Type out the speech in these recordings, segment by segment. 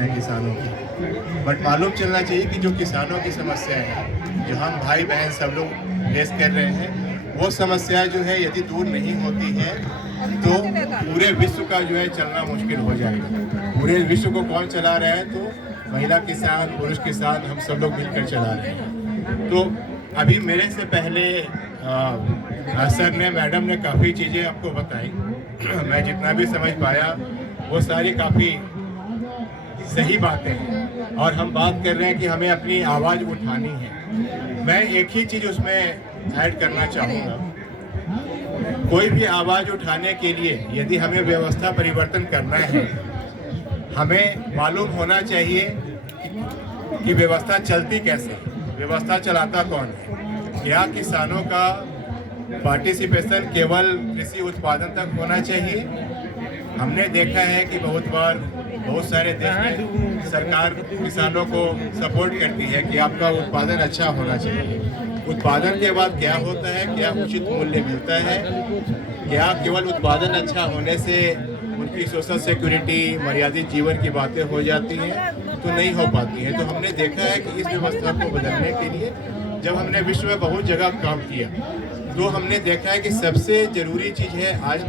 है किसानों की, बट मालूम चलना चाहिए कि जो किसानों की समस्याएं हैं, जो हम भाई बहन सब लोग फेस कर रहे हैं, वो समस्या जो है यदि दूर नहीं होती है तो पूरे विश्व का जो है चलना मुश्किल हो जाएगा। पूरे विश्व को कौन चला रहा है? तो महिला किसान, पुरुष किसान, हम सब लोग मिलकर चला रहे हैं। तो अभी मेरे से पहले सर ने, मैडम ने काफ़ी चीज़ें आपको बताई। मैं जितना भी समझ पाया वो सारी काफ़ी सही बातें हैं, और हम बात कर रहे हैं कि हमें अपनी आवाज़ उठानी है। मैं एक ही चीज़ उसमें ऐड करना चाहूँगा, कोई भी आवाज़ उठाने के लिए यदि हमें व्यवस्था परिवर्तन करना है, हमें मालूम होना चाहिए कि व्यवस्था चलती कैसे, व्यवस्था चलाता कौन है। क्या किसानों का पार्टिसिपेशन केवल कृषि उत्पादन तक होना चाहिए? हमने देखा है कि बहुत बार बहुत सारे देश में सरकार किसानों को सपोर्ट करती है कि आपका उत्पादन अच्छा होना चाहिए। उत्पादन के बाद क्या होता है? क्या उचित मूल्य मिलता है? क्या केवल उत्पादन अच्छा होने से उनकी सोशल सिक्योरिटी, मर्यादित जीवन की बातें हो जाती हैं? तो नहीं हो पाती हैं। तो हमने देखा है कि इस व्यवस्था को बदलने के लिए जब हमने विश्व में बहुत जगह काम किया तो हमने देखा है कि सबसे ज़रूरी चीज़ है आज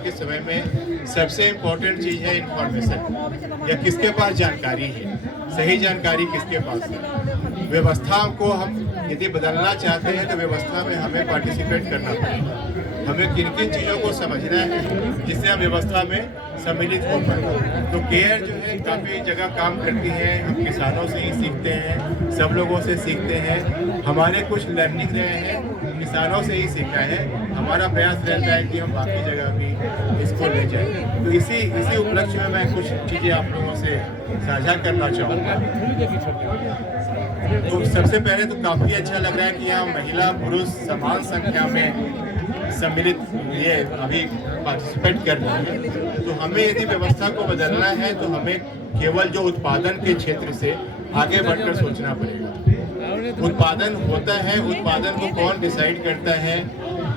के समय में सबसे इम्पोर्टेंट चीज़ है इंफॉर्मेशन, या किसके पास जानकारी है, सही जानकारी किसके पास है। व्यवस्था को हम यदि बदलना चाहते हैं तो व्यवस्था में हमें पार्टिसिपेट करना पड़ेगा। हमें किन किन चीज़ों को समझना है जिससे हम व्यवस्था में सम्मिलित हो पाए। तो केयर जो है काफ़ी जगह काम करती है, हम किसानों से ही सीखते हैं, सब लोगों से सीखते हैं। हमारे कुछ लर्निंग रहे हैं किसानों से ही सीखा है। हमारा प्रयास रहता है कि हम बाकी जगह भी इसको ले जाएं। तो इसी उपलक्ष्य में मैं कुछ चीज़ें आप लोगों से साझा करना चाहूँगा। तो सबसे पहले तो काफ़ी अच्छा लग रहा है कि यहाँ महिला पुरुष समान संख्या में सम्मिलित ये अभी पार्टिसिपेट कर रहे हैं। तो हमें यदि व्यवस्था को बदलना है तो हमें केवल जो उत्पादन के क्षेत्र से आगे बढ़कर सोचना पड़ेगा। उत्पादन होता है, उत्पादन को कौन डिसाइड करता है,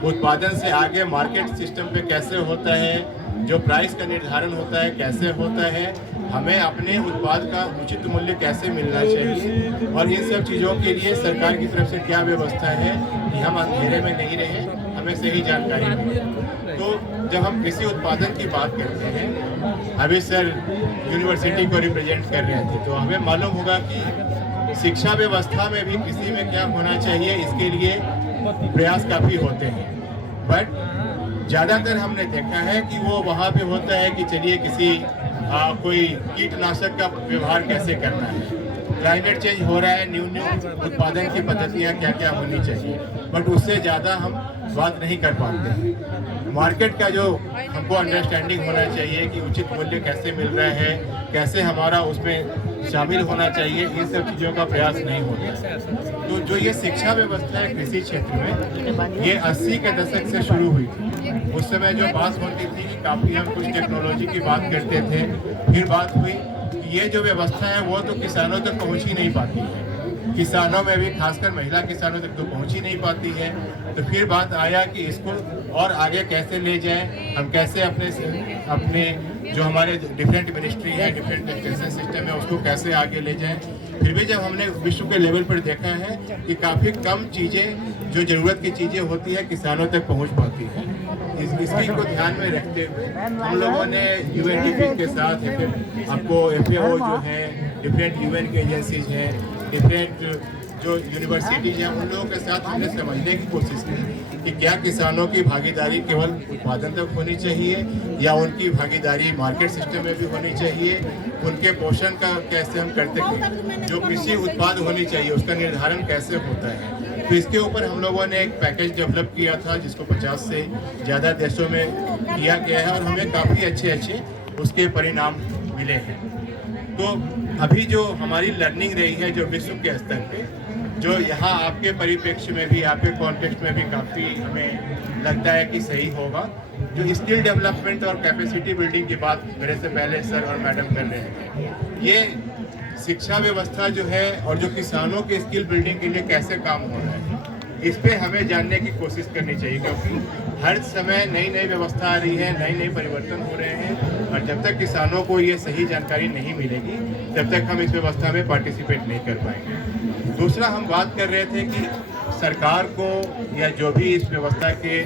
उत्पादन से आगे मार्केट सिस्टम पे कैसे होता है, जो प्राइस का निर्धारण होता है कैसे होता है, हमें अपने उत्पाद का उचित मूल्य कैसे मिलना चाहिए, और इन सब चीज़ों के लिए सरकार की तरफ से क्या व्यवस्था है कि हम अंधेरे में नहीं रहें, हमें सही जानकारी मिले। तो जब हम कृषि उत्पादन की बात करते हैं, अभी सर यूनिवर्सिटी को रिप्रेजेंट कर रहे थे, तो हमें मालूम होगा कि शिक्षा व्यवस्था में भी कृषि में क्या होना चाहिए, इसके लिए प्रयास काफ़ी होते हैं। बट ज़्यादातर हमने देखा है कि वो वहाँ पे होता है कि चलिए कोई कीटनाशक का व्यवहार कैसे करना है, क्लाइमेट चेंज हो रहा है, न्यू उत्पादन की पद्धतियाँ क्या क्या होनी चाहिए, बट उससे ज़्यादा हम बात नहीं कर पाते हैं। मार्केट का जो हमको अंडरस्टैंडिंग होना चाहिए कि उचित मूल्य कैसे मिल रहा है, कैसे हमारा उसमें शामिल होना चाहिए, इन सब चीज़ों का प्रयास नहीं होता। तो जो ये शिक्षा व्यवस्था है कृषि क्षेत्र में, ये 80 के दशक से शुरू हुई थी। उस समय जो बात होती थी कि काफ़ी हम कुछ टेक्नोलॉजी की बात करते थे, फिर बात हुई कि ये जो व्यवस्था है वो तो किसानों तक पहुँच ही नहीं पाती है, किसानों में भी खासकर महिला किसानों तक तो पहुँच ही नहीं पाती है। तो फिर बात आया कि इसको और आगे कैसे ले जाएं, हम कैसे अपने जो हमारे डिफरेंट मिनिस्ट्री है, डिफरेंट एक्सटेंशन सिस्टम है, उसको कैसे आगे ले जाएं। फिर भी जब हमने विश्व के लेवल पर देखा है कि काफ़ी कम चीज़ें जो ज़रूरत की चीज़ें होती है किसानों तक पहुंच पाती है। इसी को ध्यान में रखते हुए हम लोगों ने यूएनडीपी के साथ आपको FAO जो है, डिफरेंट UN की एजेंसीज हैं, डिफरेंट जो यूनिवर्सिटीज हैं, उन लोगों के साथ हमने समझने की कोशिश की कि क्या किसानों की भागीदारी केवल उत्पादन तक होनी चाहिए या उनकी भागीदारी मार्केट सिस्टम में भी होनी चाहिए, उनके पोषण का कैसे हम करते हैं, जो कृषि उत्पाद होनी चाहिए उसका निर्धारण कैसे होता है। तो इसके ऊपर हम लोगों ने एक पैकेज डेवलप किया था जिसको 50 से ज़्यादा देशों में किया गया है, और हमें काफ़ी अच्छे उसके परिणाम मिले हैं। तो अभी जो हमारी लर्निंग रही है जो विश्व के स्तर पे, जो यहाँ आपके परिप्रेक्ष्य में भी, आपके कॉन्टेक्स्ट में भी काफ़ी हमें लगता है कि सही होगा, जो स्किल डेवलपमेंट और कैपेसिटी बिल्डिंग की बात मेरे से पहले सर और मैडम कर रहे हैं, ये शिक्षा व्यवस्था जो है और जो किसानों के स्किल बिल्डिंग के लिए कैसे काम हो रहा है, इस पे हमें जानने की कोशिश करनी चाहिए, क्योंकि हर समय नई व्यवस्था आ रही है, नई परिवर्तन हो रहे हैं। और जब तक किसानों को ये सही जानकारी नहीं मिलेगी तब तक हम इस व्यवस्था में पार्टिसिपेट नहीं कर पाएंगे। दूसरा, हम बात कर रहे थे कि सरकार को या जो भी इस व्यवस्था के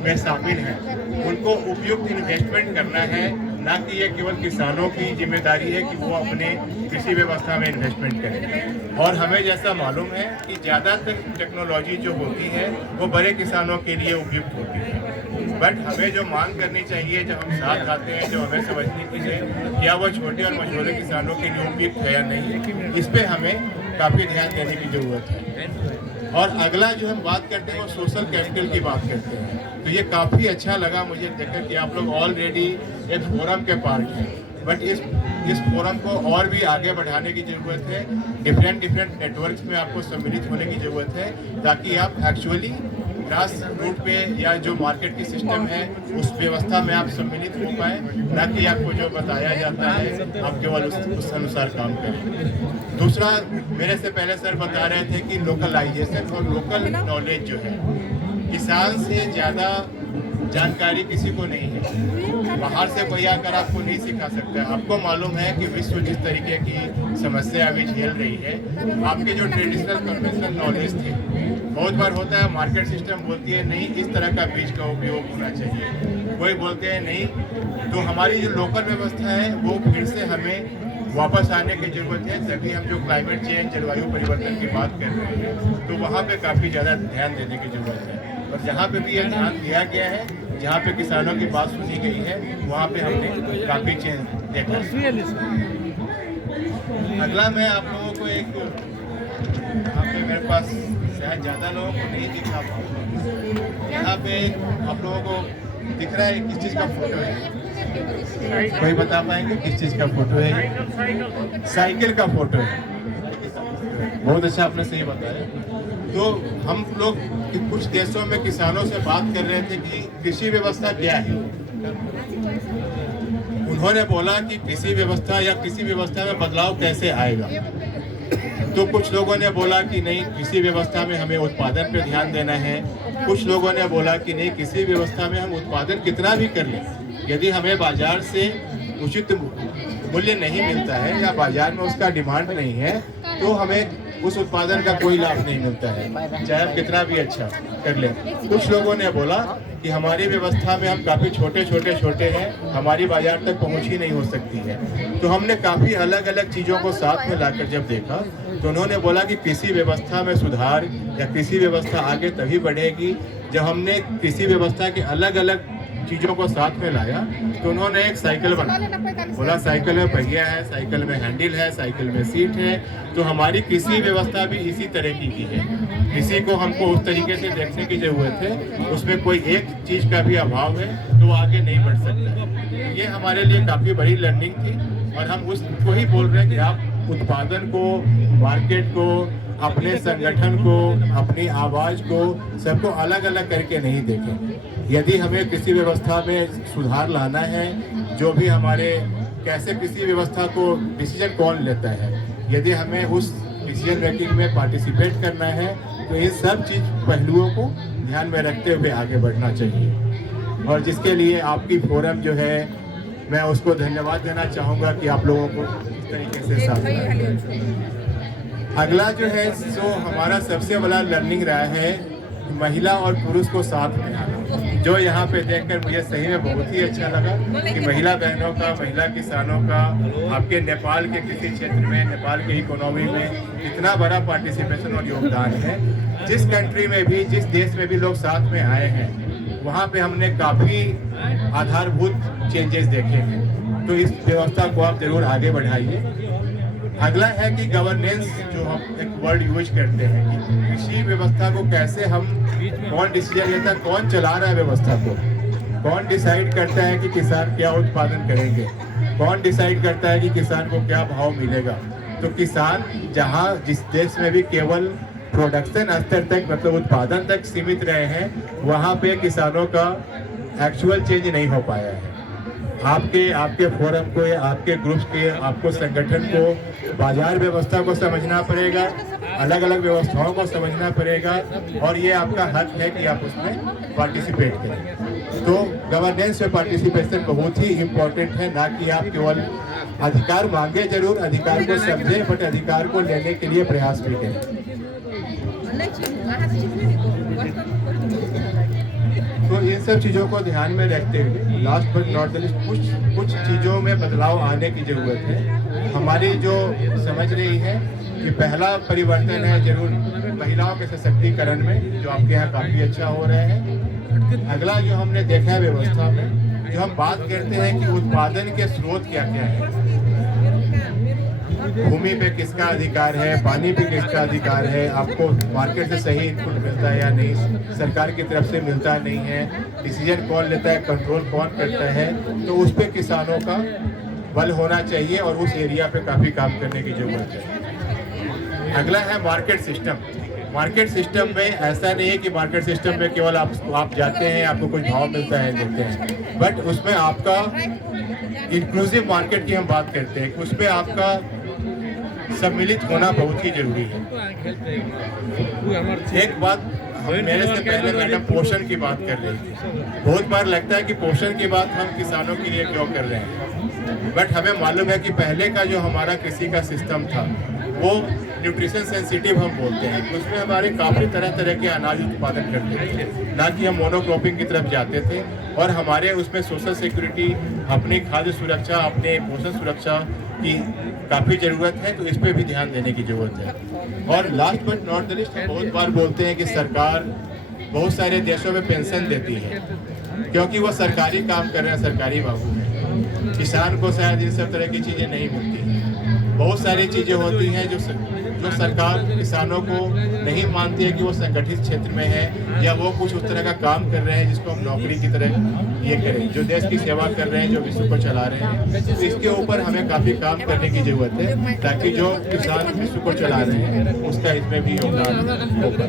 में शामिल हैं उनको उपयुक्त इन्वेस्टमेंट करना है, ना कि ये केवल किसानों की जिम्मेदारी है कि वो अपने कृषि व्यवस्था में इन्वेस्टमेंट करें। और हमें जैसा मालूम है कि ज़्यादातर टेक्नोलॉजी जो होती है वो बड़े किसानों के लिए उपयुक्त होती है, बट हमें जो मांग करनी चाहिए, जब हम साथ आते हैं, जो हमें समझनी चाहिए क्या वो छोटे और मझोले किसानों के लिए उपयुक्त है या नहीं, इस पर हमें काफ़ी ध्यान देने की ज़रूरत है। और अगला जो हम बात करते हैं वो सोशल कैपिटल की बात करते हैं। तो ये काफ़ी अच्छा लगा मुझे देखकर कि आप लोग ऑलरेडी एक फोरम के पार्ट हैं, बट इस फोरम को और भी आगे बढ़ाने की ज़रूरत है। डिफरेंट नेटवर्क्स में आपको सम्मिलित होने की ज़रूरत है ताकि आप एक्चुअली ग्रास रूट पे या जो मार्केट की सिस्टम है उस व्यवस्था में आप सम्मिलित हो पाए, ना कि आपको जो बताया जाता है आप केवल उस अनुसार काम करें। दूसरा, मेरे से पहले सर बता रहे थे कि लोकलाइजेशन और लोकल नॉलेज जो है, किसान से ज़्यादा जानकारी किसी को नहीं है। बाहर से कोई आकर आपको नहीं सिखा सकता। आपको मालूम है कि विश्व जिस तरीके की समस्या अभी झेल रही है, आपके जो ट्रेडिशनल कन्वेंशनल नॉलेज थे, बहुत बार होता है मार्केट सिस्टम बोलती है नहीं इस तरह का बीज का उपयोग होना चाहिए, कोई बोलते हैं नहीं। तो हमारी जो लोकल व्यवस्था है वो फिर से हमें वापस आने की जरूरत है, तभी हम जो क्लाइमेट चेंज, जलवायु परिवर्तन की बात कर रहे हैं तो वहाँ पे काफ़ी ज़्यादा ध्यान देने की जरूरत है। और जहाँ पे भी ये ध्यान दिया गया है, जहाँ पे किसानों की बात सुनी गई है, वहाँ पे हमने काफ़ी चेंज देखा। अगला मैं आप लोगों को एक, यहाँ पे मेरे पास शायद ज़्यादा लोगों को नहीं दिखा पाऊँगा, यहाँ पे आप लोगों को दिख रहा है किस चीज़ का फोटो है? कोई बता पाएंगे किस चीज़ का फोटो है? साइकिल का फोटो है। बहुत अच्छा, आपने सही बताया। तो हम लोग कुछ देशों में किसानों से बात कर रहे थे कि कृषि व्यवस्था क्या है। उन्होंने बोला कि कृषि व्यवस्था या कृषि व्यवस्था में बदलाव कैसे आएगा। तो कुछ लोगों ने बोला कि नहीं, कृषि व्यवस्था में हमें उत्पादन पर ध्यान देना है। कुछ लोगों ने बोला कि नहीं, कृषि व्यवस्था में हम उत्पादन कितना भी कर लें, यदि हमें बाजार से उचित मूल्य नहीं मिलता है या बाजार में उसका डिमांड नहीं है तो हमें उस उत्पादन का कोई लाभ नहीं मिलता है, चाहे आप कितना भी अच्छा कर लें। कुछ लोगों ने बोला कि हमारी व्यवस्था में हम काफ़ी छोटे हैं, हमारी बाजार तक पहुंच ही नहीं हो सकती है। तो हमने काफ़ी अलग अलग चीज़ों को साथ में लाकर जब देखा तो उन्होंने बोला कि कृषि व्यवस्था में सुधार या कृषि व्यवस्था आगे तभी बढ़ेगी जब हमने कृषि व्यवस्था के अलग अलग चीज़ों को साथ में लाया। तो उन्होंने एक साइकिल बनाया, बोला साइकिल में पहिया है, साइकिल में हैंडल है, साइकिल में सीट है। तो हमारी कृषि व्यवस्था भी इसी तरह की है। कृषि को हमको उस तरीके से देखने की जरूरत है, उसमें कोई एक चीज़ का भी अभाव है तो आगे नहीं बढ़ सकता। ये हमारे लिए काफ़ी बड़ी लर्निंग थी और हम उसको ही बोल रहे हैं कि आप उत्पादन को, मार्केट को, अपने संगठन को, अपनी आवाज़ को, सबको अलग अलग करके नहीं देखें। यदि हमें कृषि व्यवस्था में सुधार लाना है, जो भी हमारे कैसे कृषि व्यवस्था को डिसीजन कौन लेता है, यदि हमें उस डिसीजन मेकिंग में पार्टिसिपेट करना है तो इन सब चीज़ पहलुओं को ध्यान में रखते हुए आगे बढ़ना चाहिए। और जिसके लिए आपकी फोरम जो है, मैं उसको धन्यवाद देना चाहूँगा कि आप लोगों को इस तरीके से साथ दिया। अगला जो है सो हमारा सबसे बड़ा लर्निंग रहा है महिला और पुरुष को साथ में आना, जो यहाँ पे देखकर मुझे सही में बहुत ही अच्छा लगा कि महिला बहनों का, महिला किसानों का आपके नेपाल के कृषि क्षेत्र में, नेपाल के इकोनॉमी में इतना बड़ा पार्टिसिपेशन और योगदान है। जिस कंट्री में भी, जिस देश में भी लोग साथ में आए हैं, वहाँ पे हमने काफ़ी आधारभूत चेंजेस देखे हैं। तो इस व्यवस्था को आप जरूर आगे बढ़ाइए। अगला है कि गवर्नेंस, जो हम एक वर्ड यूज करते हैं कि कृषि व्यवस्था को कैसे हम, कौन डिसीजन लेता है, कौन चला रहा है व्यवस्था को, कौन डिसाइड करता है कि किसान क्या उत्पादन करेंगे, कौन डिसाइड करता है कि किसान को क्या भाव मिलेगा। तो किसान जहाँ जिस देश में भी केवल प्रोडक्शन स्तर तक, मतलब उत्पादन तक सीमित रहे हैं, वहाँ पे किसानों का एक्चुअल चेंज नहीं हो पाया है। आपके फोरम को, आपके ग्रुप्स के, आपको संगठन को बाजार व्यवस्था को समझना पड़ेगा, अलग अलग व्यवस्थाओं को समझना पड़ेगा और ये आपका हक है कि आप उसमें पार्टिसिपेट करें। तो गवर्नेंस में पार्टिसिपेशन बहुत ही इम्पोर्टेंट है, ना कि आप केवल अधिकार मांगे, जरूर अधिकार को समझें, बट अधिकार को लेने के लिए प्रयास भी करें। तो इन सब चीज़ों को ध्यान में रखते हुए last but not the list कुछ चीज़ों में बदलाव आने की ज़रूरत है। हमारी जो समझ रही है कि पहला परिवर्तन है जरूर महिलाओं के सशक्तिकरण में, जो आपके यहाँ काफ़ी अच्छा हो रहा है। अगला जो हमने देखा है व्यवस्था में, जो हम बात करते हैं कि उत्पादन के स्रोत क्या क्या है, भूमि पे किसका अधिकार है, पानी पे किसका अधिकार है, आपको मार्केट से सही इनपुट मिलता है या नहीं, सरकार की तरफ से मिलता नहीं है, डिसीजन कौन लेता है, कंट्रोल कौन करता है, तो उस पर किसानों का बल होना चाहिए और उस एरिया पे काफ़ी काम करने की जरूरत है। अगला है मार्केट सिस्टम। मार्केट सिस्टम में ऐसा नहीं है कि मार्केट सिस्टम में केवल आप जाते हैं, आपको कुछ भाव मिलता है, लेते हैं, बट उसमें आपका इंक्लूसिव मार्केट की हम बात करते हैं, उसमें आपका सम्मिलित होना बहुत ही जरूरी है। एक बात मेरे से पहले मैडम पोषण की बात कर रही थी। बहुत बार लगता है कि पोषण की बात हम किसानों के लिए क्यों कर रहे हैं, बट हमें मालूम है कि पहले का जो हमारा कृषि का सिस्टम था वो न्यूट्रिशन सेंसिटिव हम बोलते हैं। उसमें हमारे काफ़ी तरह तरह के अनाज उत्पादन करते थे, ना कि हम मोनोक्रॉपिंग की तरफ जाते थे, और हमारे उसमें सोशल सिक्योरिटी, अपनी खाद्य सुरक्षा, अपने पोषण सुरक्षा की काफ़ी ज़रूरत है, तो इस पर भी ध्यान देने की ज़रूरत है। और last but not the list, हम बहुत बार बोलते हैं कि सरकार बहुत सारे देशों में पेंशन देती है क्योंकि वो सरकारी काम कर रहे हैं, सरकारी बाबू हैं। किसान को शायद इन सब तरह की चीज़ें नहीं मिलती। बहुत सारी चीज़ें होती हैं जो सरकार किसानों को नहीं मानती है कि वो संगठित क्षेत्र में है या वो कुछ उस तरह का काम कर रहे हैं जिसको हम नौकरी की तरह ये करें, जो देश की सेवा कर रहे हैं, जो विश्व को चला रहे हैं। तो इसके ऊपर हमें काफ़ी काम करने की ज़रूरत है ताकि जो किसान विश्व को चला रहे हैं उसका इसमें भी योगदान होगा।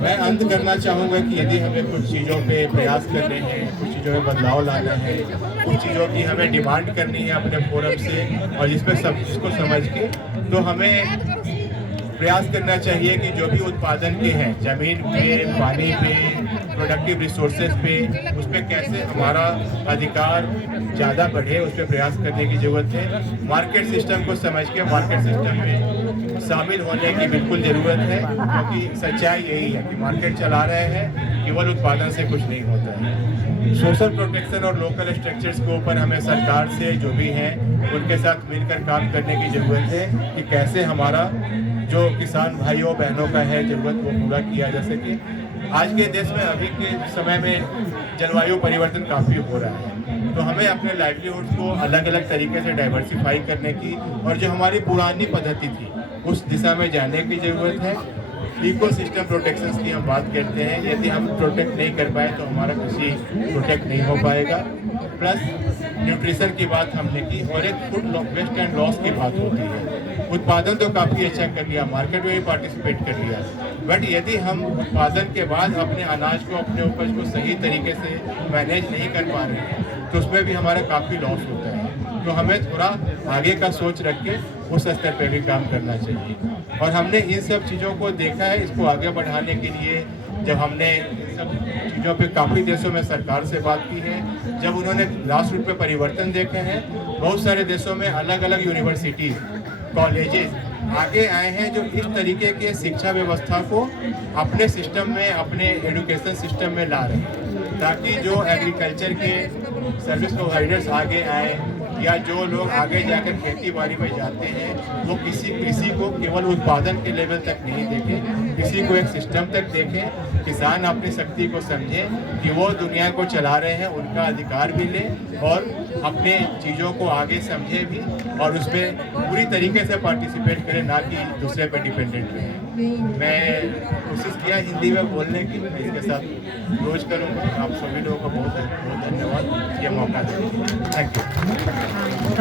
मैं अंत करना चाहूँगा कि यदि हमें कुछ चीज़ों पे प्रयास करने हैं, कुछ चीज़ों में बदलाव लाना है, कुछ चीज़ों की हमें डिमांड करनी है अपने फोरम से, और जिसमें सब चीज़ को समझ के, तो हमें प्रयास करना चाहिए कि जो भी उत्पादन के हैं, ज़मीन पे, पानी पे, प्रोडक्टिव रिसोर्सेज पे, उस पर कैसे हमारा अधिकार ज़्यादा बढ़े, उस पर प्रयास करने की ज़रूरत है। मार्केट सिस्टम को समझ के मार्केट सिस्टम में शामिल होने की बिल्कुल ज़रूरत है, क्योंकि सच्चाई यही है कि मार्केट चला रहे हैं, केवल उत्पादन से कुछ नहीं होता है। सोशल प्रोटेक्शन और लोकल स्ट्रक्चर्स के ऊपर हमें सरकार से जो भी हैं उनके साथ मिलकर काम करने की ज़रूरत है कि कैसे हमारा जो किसान भाइयों बहनों का है ज़रूरत वो पूरा किया जा सके। आज के देश में अभी के समय में जलवायु परिवर्तन काफ़ी हो रहा है, तो हमें अपने लाइवलीहुड को अलग अलग तरीके से डाइवर्सिफाई करने की और जो हमारी पुरानी पद्धति थी उस दिशा में जाने की ज़रूरत है। इकोसिस्टम प्रोटेक्शंस की हम बात करते हैं, यदि हम प्रोटेक्ट नहीं कर पाए तो हमारा कृषि प्रोटेक्ट नहीं हो पाएगा। प्लस न्यूट्रिशन की बात हमने की, और एक फूड वेस्ट एंड लॉस की बात होती है। उत्पादन तो काफ़ी अच्छा कर लिया, मार्केट में भी पार्टिसिपेट कर लिया, बट यदि हम उत्पादन के बाद अपने अनाज को, अपने उपज को सही तरीके से मैनेज नहीं कर पा रहे हैं तो उसमें भी हमारा काफ़ी लॉस होता है। तो हमें थोड़ा आगे का सोच रख के उस स्तर पर भी काम करना चाहिए। और हमने इन सब चीज़ों को देखा है, इसको आगे बढ़ाने के लिए जब हमने इन सब चीज़ों पे काफ़ी देशों में सरकार से बात की है, जब उन्होंने ग्रास रूट पे परिवर्तन देखे हैं, बहुत सारे देशों में अलग अलग यूनिवर्सिटीज़, कॉलेजेस आगे आए हैं जो इस तरीके के शिक्षा व्यवस्था को अपने सिस्टम में, अपने एजुकेशन सिस्टम में ला रहे हैं, ताकि जो एग्रीकल्चर के सर्विस प्रोवाइडर्स आगे आए या जो लोग आगे जाकर खेती बाड़ी में जाते हैं वो कृषि को केवल उत्पादन के लेवल तक नहीं देखें, कृषि को एक सिस्टम तक देखें, किसान अपनी शक्ति को समझें कि वो दुनिया को चला रहे हैं, उनका अधिकार भी लें और अपने चीज़ों को आगे समझे भी और उसमें पूरी तरीके से पार्टिसिपेट करें, ना कि दूसरे पर डिपेंडेंट रहें। मैं कोशिश किया हिंदी में बोलने की, मैं इसके साथ रोज करूँगा। आप सभी लोगों को बहुत बहुत धन्यवाद ये मौका देने के लिए। Thank you.